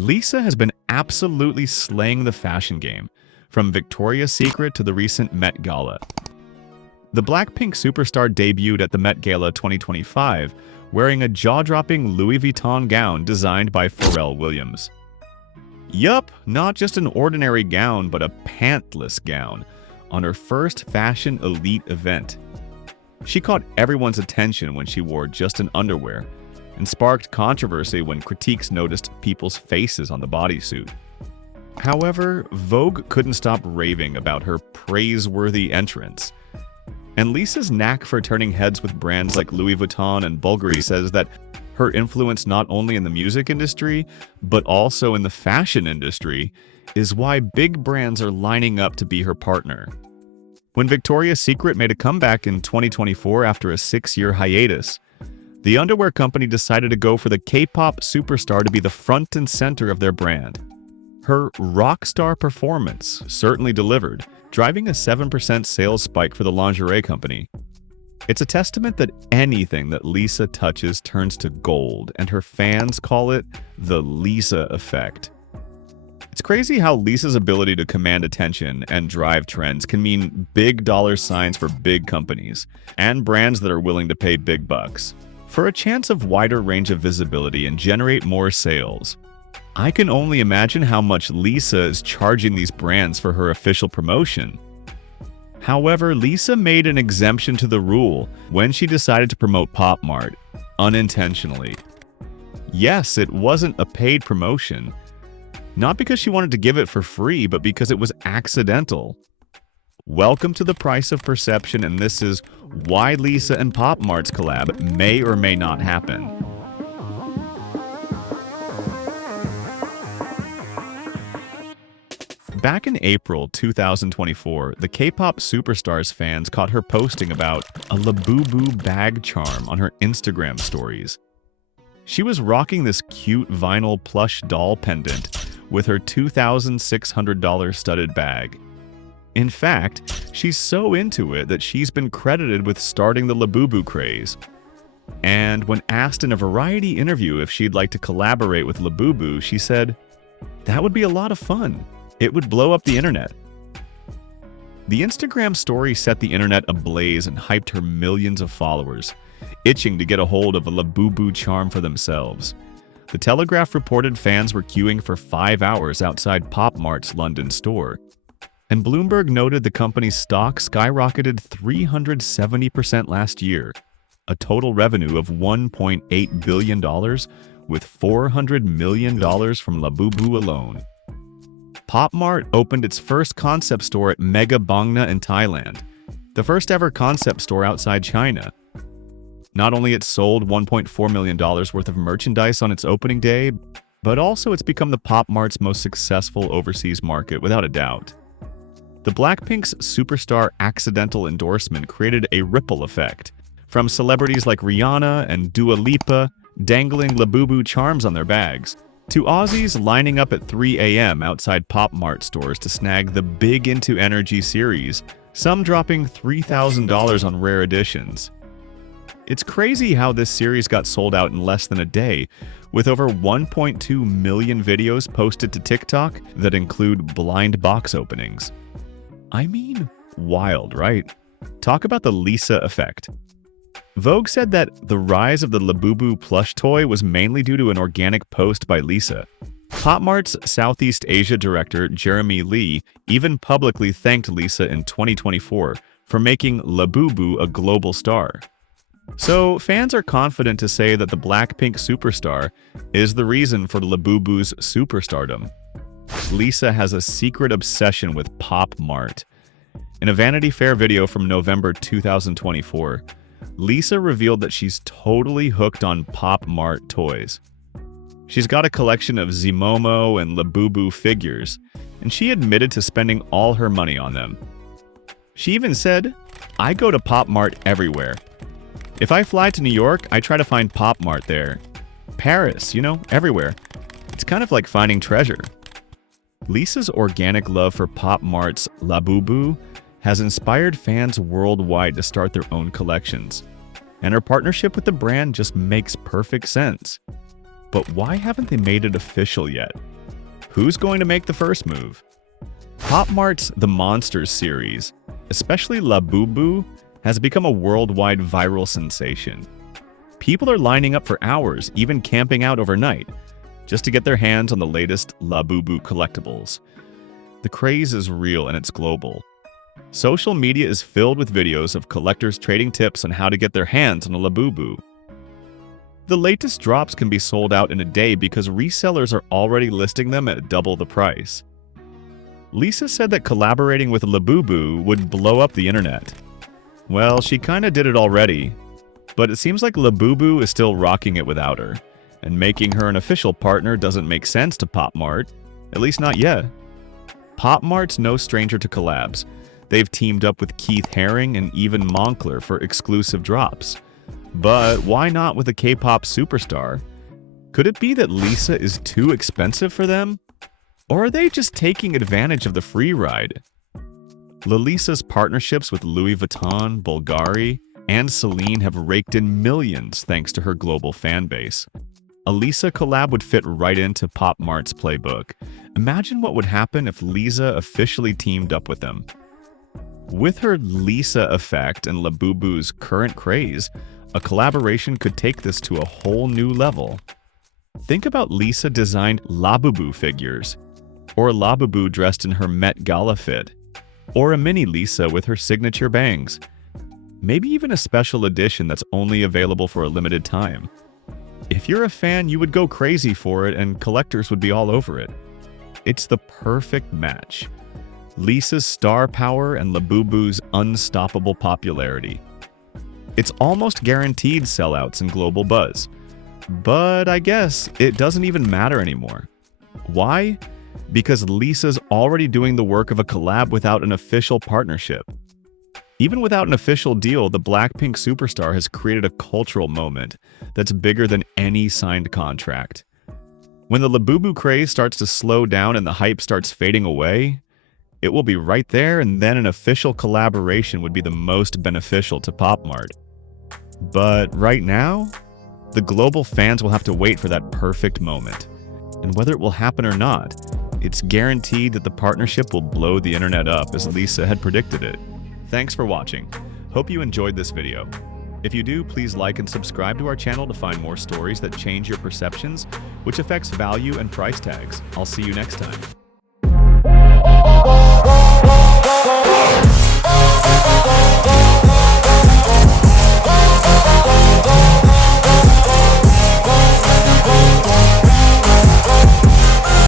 Lisa has been absolutely slaying the fashion game, from Victoria's Secret to the recent Met Gala. The Blackpink superstar debuted at the Met Gala 2025 wearing a jaw-dropping Louis Vuitton gown designed by Pharrell Williams. Yup, not just an ordinary gown, but a pantless gown on her first fashion elite event. She caught everyone's attention when she wore just an underwear and sparked controversy when critiques noticed people's faces on the bodysuit. However, Vogue couldn't stop raving about her praiseworthy entrance. And Lisa's knack for turning heads with brands like Louis Vuitton and Bulgari says that her influence not only in the music industry, but also in the fashion industry, is why big brands are lining up to be her partner. When Victoria's Secret made a comeback in 2024 after a 6-year hiatus, the underwear company decided to go for the Kpop superstar to be the front and center of their brand. Her rock star performance certainly delivered, driving a 7% sales spike for the lingerie company. It's a testament that anything that Lisa touches turns to gold, and her fans call it the Lisa effect. It's crazy how Lisa's ability to command attention and drive trends can mean big dollar signs for big companies and brands that are willing to pay big bucks for a chance of wider range of visibility and generate more sales. I can only imagine how much Lisa is charging these brands for her official promotion. However, Lisa made an exemption to the rule when she decided to promote Popmart, unintentionally. Yes, it wasn't a paid promotion, not because she wanted to give it for free, but because it was accidental. Welcome to the price of perception, and this is why Lisa and Popmart's collab may or may not happen. Back in April 2024, the K-pop superstar's fans caught her posting about a Labubu bag charm on her Instagram stories. She was rocking this cute vinyl plush doll pendant with her $2,600 studded bag. In fact, she's so into it that she's been credited with starting the Labubu Craze. And when asked in a Variety interview if she'd like to collaborate with Labubu, she said, "That would be a lot of fun. It would blow up the internet." The Instagram story set the internet ablaze and hyped her millions of followers, itching to get a hold of a Labubu charm for themselves. The Telegraph reported fans were queuing for 5 hours outside Popmart's London store. And Bloomberg noted the company's stock skyrocketed 370% last year, a total revenue of $1.8 billion, with $400 million from Labubu alone. Popmart opened its first concept store at Mega Bangna in Thailand, the first ever concept store outside China. Not only it sold $1.4 million worth of merchandise on its opening day, but also it's become the Popmart's most successful overseas market without a doubt. The Blackpink's superstar accidental endorsement created a ripple effect, from celebrities like Rihanna and Dua Lipa dangling Labubu charms on their bags, to Aussies lining up at 3 a.m. outside Popmart stores to snag the Big Into Energy series, some dropping $3,000 on rare editions. It's crazy how this series got sold out in less than a day, with over 1.2 million videos posted to TikTok that include blind box openings. I mean, wild, right? Talk about the Lisa effect. Vogue said that the rise of the Labubu plush toy was mainly due to an organic post by Lisa. Popmart's Southeast Asia director, Jeremy Lee, even publicly thanked Lisa in 2024 for making Labubu a global star. So fans are confident to say that the Blackpink superstar is the reason for Labubu's superstardom. Lisa has a secret obsession with Popmart. In a Vanity Fair video from November 2024, Lisa revealed that she's totally hooked on Popmart toys. She's got a collection of Zimomo and Labubu figures, and she admitted to spending all her money on them. She even said, "I go to Popmart everywhere. If I fly to New York, I try to find Popmart there. Paris, everywhere. It's kind of like finding treasure." Lisa's organic love for Popmart's Labubu has inspired fans worldwide to start their own collections, and her partnership with the brand just makes perfect sense. But why haven't they made it official yet? Who's going to make the first move? Popmart's The Monsters series, especially Labubu, has become a worldwide viral sensation. People are lining up for hours, even camping out overnight, just to get their hands on the latest Labubu collectibles. The craze is real and it's global. Social media is filled with videos of collectors trading tips on how to get their hands on a Labubu. The latest drops can be sold out in a day because resellers are already listing them at double the price. Lisa said that collaborating with Labubu would blow up the internet. Well, she kinda did it already, but it seems like Labubu is still rocking it without her, and making her an official partner doesn't make sense to Popmart, at least not yet. Popmart's no stranger to collabs. They've teamed up with Keith Haring and even Moncler for exclusive drops. But why not with a K-pop superstar? Could it be that Lisa is too expensive for them? Or are they just taking advantage of the free ride? Lalisa's partnerships with Louis Vuitton, Bulgari, and Celine have raked in millions thanks to her global fan base. A Lisa collab would fit right into Popmart's playbook. Imagine what would happen if Lisa officially teamed up with them. With her Lisa effect and Labubu's current craze, a collaboration could take this to a whole new level. Think about Lisa designed Labubu figures, or Labubu dressed in her Met Gala fit, or a mini Lisa with her signature bangs. Maybe even a special edition that's only available for a limited time. If you're a fan, you would go crazy for it and collectors would be all over it. It's the perfect match. Lisa's star power and Labubu's unstoppable popularity. It's almost guaranteed sellouts and global buzz. But I guess it doesn't even matter anymore. Why? Because Lisa's already doing the work of a collab without an official partnership. Even without an official deal, the Blackpink superstar has created a cultural moment that's bigger than any signed contract. When the Labubu craze starts to slow down and the hype starts fading away, it will be right there, and then an official collaboration would be the most beneficial to Popmart. But right now, the global fans will have to wait for that perfect moment. And whether it will happen or not, it's guaranteed that the partnership will blow the internet up as Lisa had predicted it. Thanks for watching. Hope you enjoyed this video. If you do, please like and subscribe to our channel to find more stories that change your perceptions, which affects value and price tags. I'll see you next time.